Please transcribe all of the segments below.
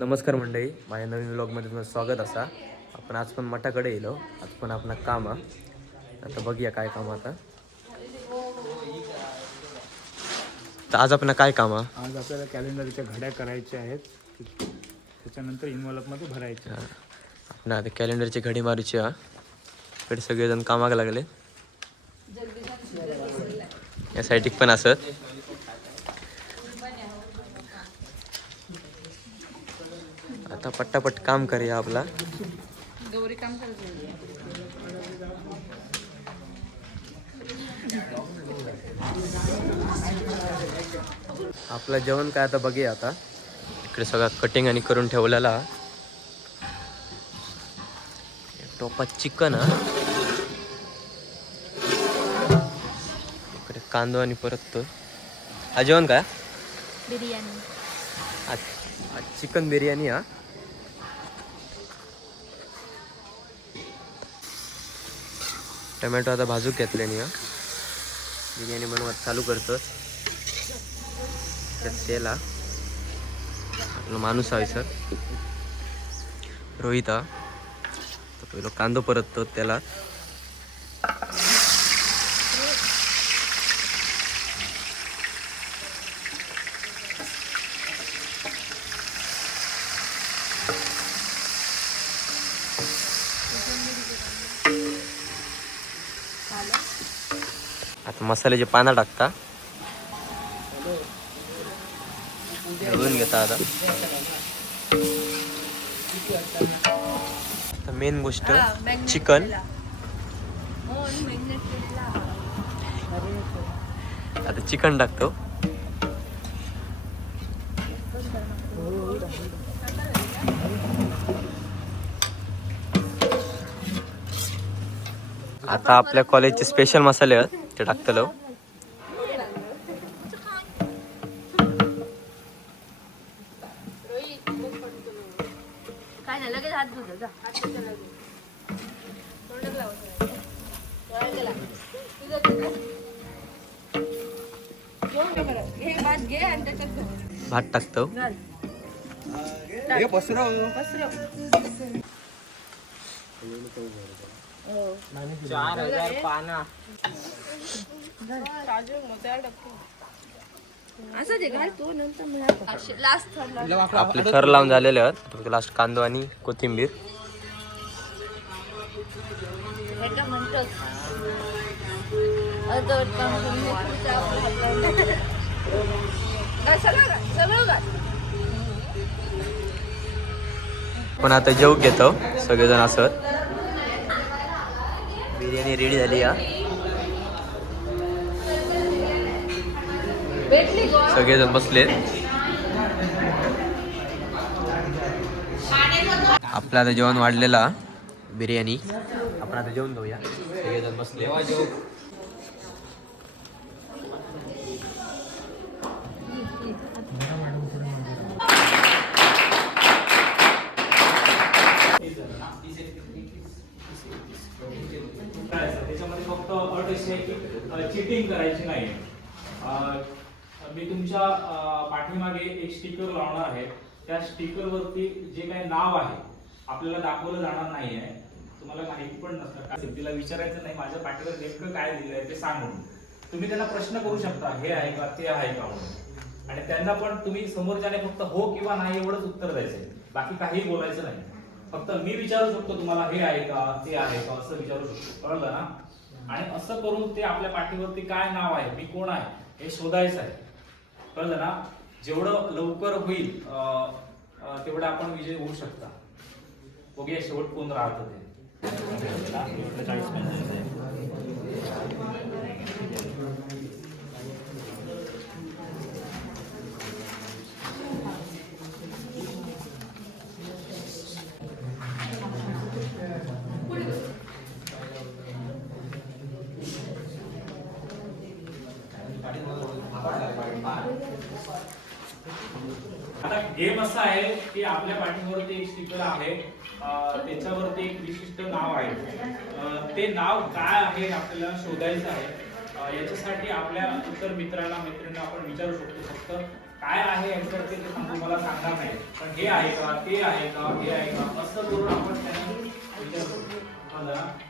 नमस्कार मंडळी, माझ्या नवीन व्लॉगमध्ये तुमचं स्वागत असा. आपण आज पण मठाकडे येलो. आज पण आपण काम आता बघूया काय काम आता. तर आज आपण काय काम आज आपल्याला कॅलेंडरच्या घड्या करायच्या आहेत, त्याच्यानंतर इन्व्हॉल्वमध्ये भरायच्या. आपण आता कॅलेंडरची घडी मारूची इकडे सगळेजण कामाला लागले. या साईटिक पण असत. आता पट्टापट काम करूया आपला. गौरी काम करते. आपलं जेवण काय आता बघूया. आता इकडे सगळं कटिंग आणि करून ठेवलेला. टोपा चिकन इकडे कांदो आणि परत हा जेवण काय बिर्याणी. आज चिकन बिर्याणी टोमॅटो आता भाजूक घेतल्याने बिर्याणी बनवत चालू करतो. त्यात तेल आपला माणूस आहे सर रोहित तर पहिलं कांदो परततो त्याला. आता मसाल्याचे पानं टाकता ढवळून घेता. आता मेन गोष्ट चिकन. आता चिकन टाकतो. आता आपल्या कॉलेजचे स्पेशल मसाले आहेत ते टाकतलो. काय नाही लगेच हात धुतो जा. भात टाकतो. आपले थर लावून झालेले आहेत. लास्ट कांदो आणि कोथिंबीर. पण आता जेवू घेतो सगळेजण असत. बिर्याणी रेडी झाली सगळेजण बसले. आपलं आता जेवण वाढलेला बिर्याणी. आपण आता जेवण घेऊया. सगळेजण बसले. त्याच्यामध्ये फक्त अट अशी आहे की चिटिंग करायची नाही. मी तुमच्या पाठीमागे एक स्टिकर लावणार आहे. त्या स्टिकरवरती जे काही नाव आहे आपल्याला दाखवलं जाणार नाही आहे. तुम्हाला माहिती पण नसतं. तिला विचारायचं नाही माझ्या पाठीवर नेमकं काय लिहिलं आहे ते सांगून. तुम्ही त्यांना प्रश्न करू शकता, हे आहे का ते आहे का म्हणून. आणि त्यांना पण तुम्ही समोरच्याने फक्त हो किंवा नाही एवढंच उत्तर द्यायचंय. बाकी काही बोलायचं नाही. फक्त मी विचारू शकतो तुम्हाला हे आहे का ते आहे का असं विचारू शकतो. कळलं ना. आणि असं करून ते आपल्या पाठीवरती काय नाव आहे, मी कोण आहे हे शोधायचं आहे. कळलं ना. जेवढं लवकर होईल तेवढं आपण विजय होऊ शकता. बघूया शेवट कोण राहतं ते. आता गेम असा आहे की आपल्या पाठीवरती एक स्टिकर आहे, त्याच्यावरती एक विशिष्ट नाव आहे. ते नाव काय आहे आपल्याला शोधायचं आहे. याच्यासाठी आपल्या इतर मित्रांना मैत्रिणींना आपण विचारू शकतो. फक्त काय आहे याच्यावरती ते मला सांगणार नाही, पण हे आहे का, ते आहे का, हे आहे का, असं करून आपण त्यांना विचार करू.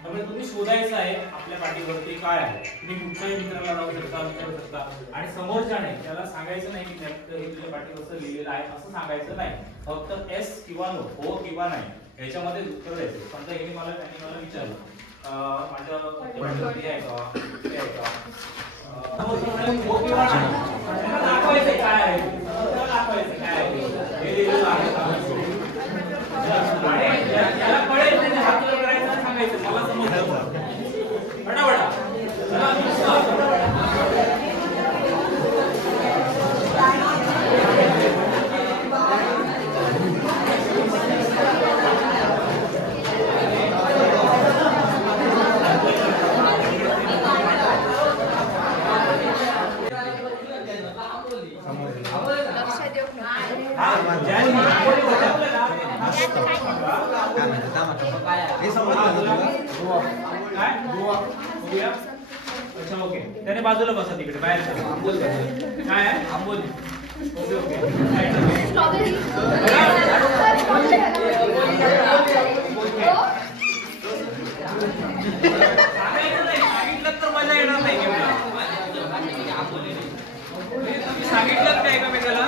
त्यामुळे तुम्ही शोधायचं आहे आपल्या पाठीवरती काय आहे. तुम्ही कुठल्याही मित्राला जाऊ शकता, विचारू शकता, आणि समोरच्याने त्याला सांगायचं नाही की हे तुझ्या पाठीवरचं लिहिलेलं आहे असं सांगायचं नाही. फक्त एस किंवा नो, हो किंवा नाही ह्याच्यामध्ये उत्तर द्यायचं. समजा त्यांनी मला विचारलं माझ्या पाठीवरती आहे का, ते आहे का, हो किंवा नाही, त्यांना दाखवायचं काय आहे, दाखवायचं काय आहे, हे लिहिलेलं आहे का, त्याला कळेल त्याने हात वर करायचं सांगायचं मला समजलं फटाफट. अच्छा ओके, त्याने बाजूला बसा तिकडे बाहेर. काय आहे आंबोली? Okay okay. सांगितलं तर मजा येणार नाही. तुम्ही सांगितलं काय का मी त्याला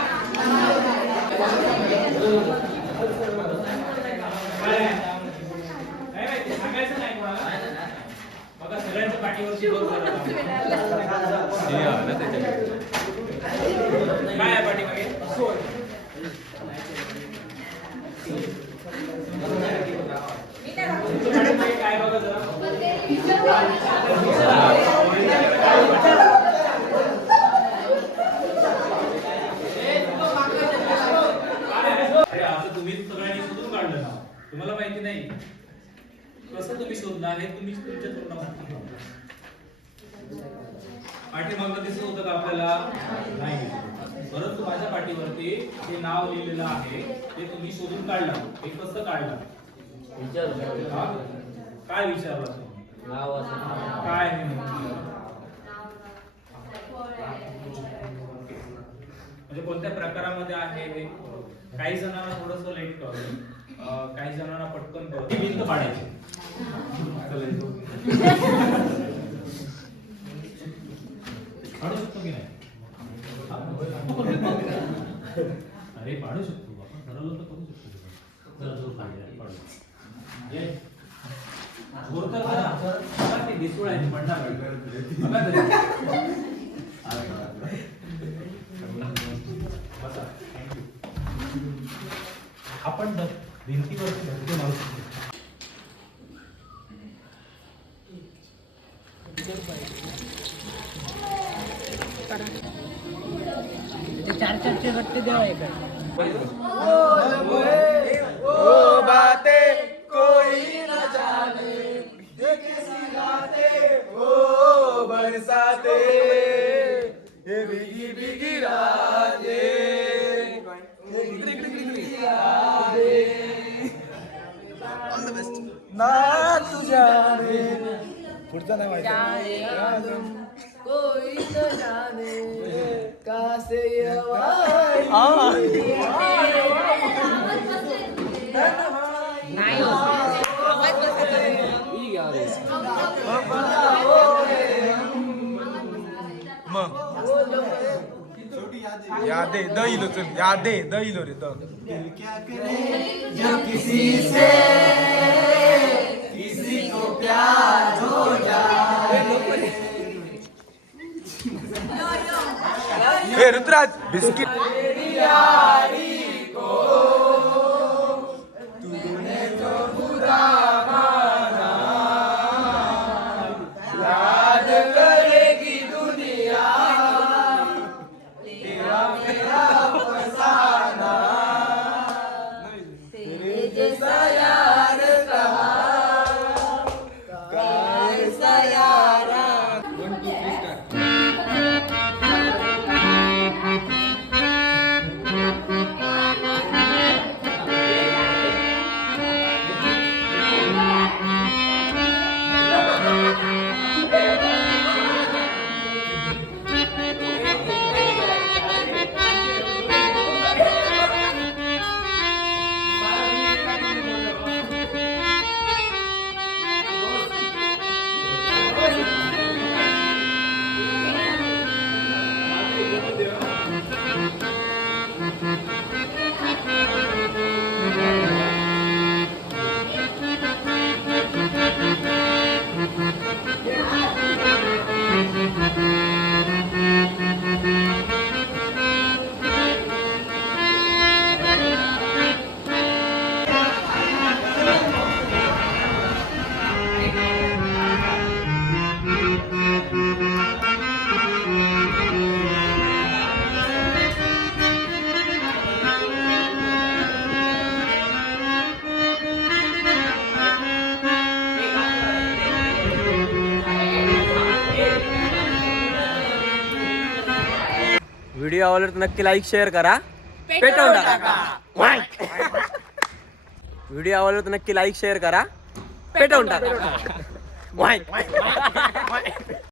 सांगायचं नाही कोणाला. बघा सगळ्यांच्या पाठीवरची बघ काय आहे पाठीमागे. काय बघा जरा तुम्ही सगळ्यांनी शोधून काढलं ना, तुम्हाला माहिती नाही कसं तुम्ही शोधणार हे तुम्ही तुमच्या तोंडामध्ये. पाठीमागं दिसत होतं का आपल्याला? नाही. परंतु माझ्या पाठीवरती जे नाव लिहिलेलं आहे ते तुम्ही शोधून काढलं. हे कसं काढलं? काय विचारलं तुम्ही? काय आहे म्हणजे कोणत्या प्रकारामध्ये आहे हे. काही जणांना थोडस लेट कळलं, काही जणांना पटकन कळलं. ती भिंत पाडायची पाडू शकतो की नाही? अरे पाडू शकतो आपण, ठरवलं तर करू शकतो. जोर पाडू जोर तर करा. ते दिसूळ आहे पडणार आपण भिंतीवरती धक्के मारू शकतो. चार चारचे रट्टे द्यावा एका. बरसाते ये भीगी भीगी रातें ना तुझ्या पुढचा नाही माहिती. कोई न जाने कासे यादे दहिलो चल यादे दहिलो रे द जो किसी से किसी को प्यार हो जाए. हे ऋतुराज बिस्किट तूने तो खुदा माना याद करेगी दुनिया तेरा मेरा फसाना. तेरे जैसा यार कहाँ कैसा यारा. व्हिडिओ आवडला तर नक्की लाईक शेअर करा, पेटवून टाका. व्हिडिओ आवडला तर नक्की लाईक शेअर करा, पेटवून टाका.